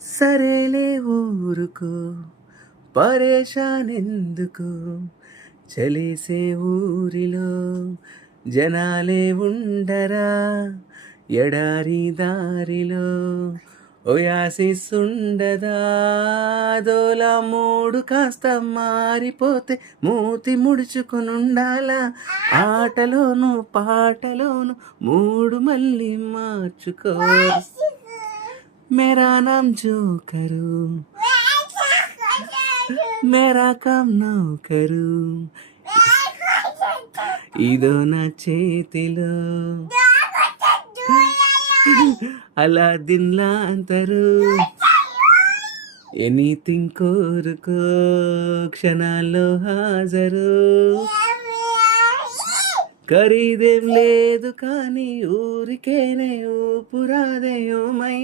సరేలే ఊరుకో పరేషానెందుకు చలేసే ఊరిలో జనాలే ఉండరా ఎడారి దారిలో ఓయాసిసుండదా దోల మూడు కాస్త మారిపోతే మూతి ముడుచుకునుండాలా ఆటలోను పాటలోను మూడు మళ్ళీ మార్చుకో मेरा नाम जोकरू मेरा काम నౌకరు ఇదో నా చేతిలో అలాదిన్లా అంటారు ఎనీథింగ్ కోరుకో క్షణాల్లో హాజరు ఖరీదేం లేదు కానీ ఊరికేనే ఊపురాదేయోమై